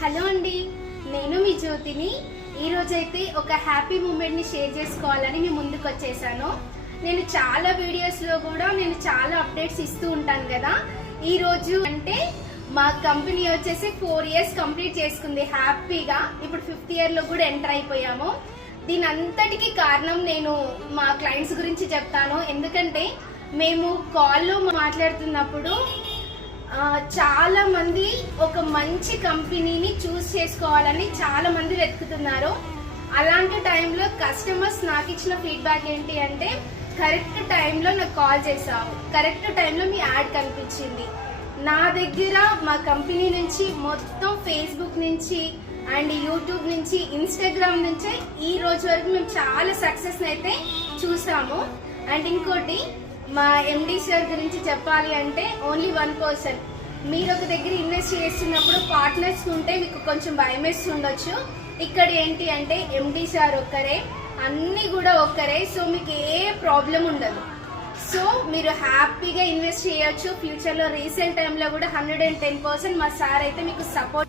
Hello అండి, నేను మీ జ్యోతిని. ఈ రోజైతే ఒక హ్యాపీ మూమెంట్ ని షేర్ చేసుకోవాలని మీ ముందుకు వచ్చేసాను. నేను చాలా వీడియోస్ లో కూడా నేను చాలా అప్డేట్స్ ఇస్తూ ఉంటాను కదా. ఈ రోజు అంటే మా కంపెనీ వచ్చేసి 4 years కంప్లీట్ చేసుకుంది హ్యాపీగా. ఇప్పుడు 5th year లో కూడా ఎంటర్ అయిపోయాము. దీని అంతటికి కారణం నేను మా క్లయింట్స్ గురించి చెప్తాను. ఎందుకంటే మేము కాల్లో మాట్లాడుతున్నప్పుడు చాలా మంది ఒక మంచి కంపెనీని చూస్ చేసుకోవాలని చాలా మంది వెతుకుతున్నారు. అలాంటి టైంలో కస్టమర్స్ నాకు ఇచ్చిన ఫీడ్బ్యాక్ ఏంటి అంటే, కరెక్ట్ టైంలో నాకు కాల్ చేసావు, కరెక్ట్ టైంలో మీ యాడ్ కనిపించింది. నా దగ్గర మా కంపెనీ నుంచి మొత్తం ఫేస్బుక్ నుంచి అండ్ యూట్యూబ్ నుంచి ఇన్స్టాగ్రామ్ నుంచి ఈ రోజు వరకు మేము చాలా సక్సెస్ అయితే చూసాము. అండ్ ఇంకోటి, మా ఎండి సార్ గురించి చెప్పాలి అంటే ఓన్లీ 1 person. మీరు ఒక దగ్గర ఇన్వెస్ట్ చేస్తున్నప్పుడు పార్ట్నర్స్ ఉంటే మీకు కొంచెం భయం వేస్తుండొచ్చు. ఇక్కడ ఏంటి అంటే ఎండి సార్ ఒక్కరే, అన్ని కూడా ఒక్కరే. సో మీకు ఏ ప్రాబ్లం ఉండదు. సో మీరు హ్యాపీగా ఇన్వెస్ట్ చేయొచ్చు. ఫ్యూచర్ లో రీసెంట్ టైంలో కూడా 110% మా సార్ అయితే మీకు సపోర్ట్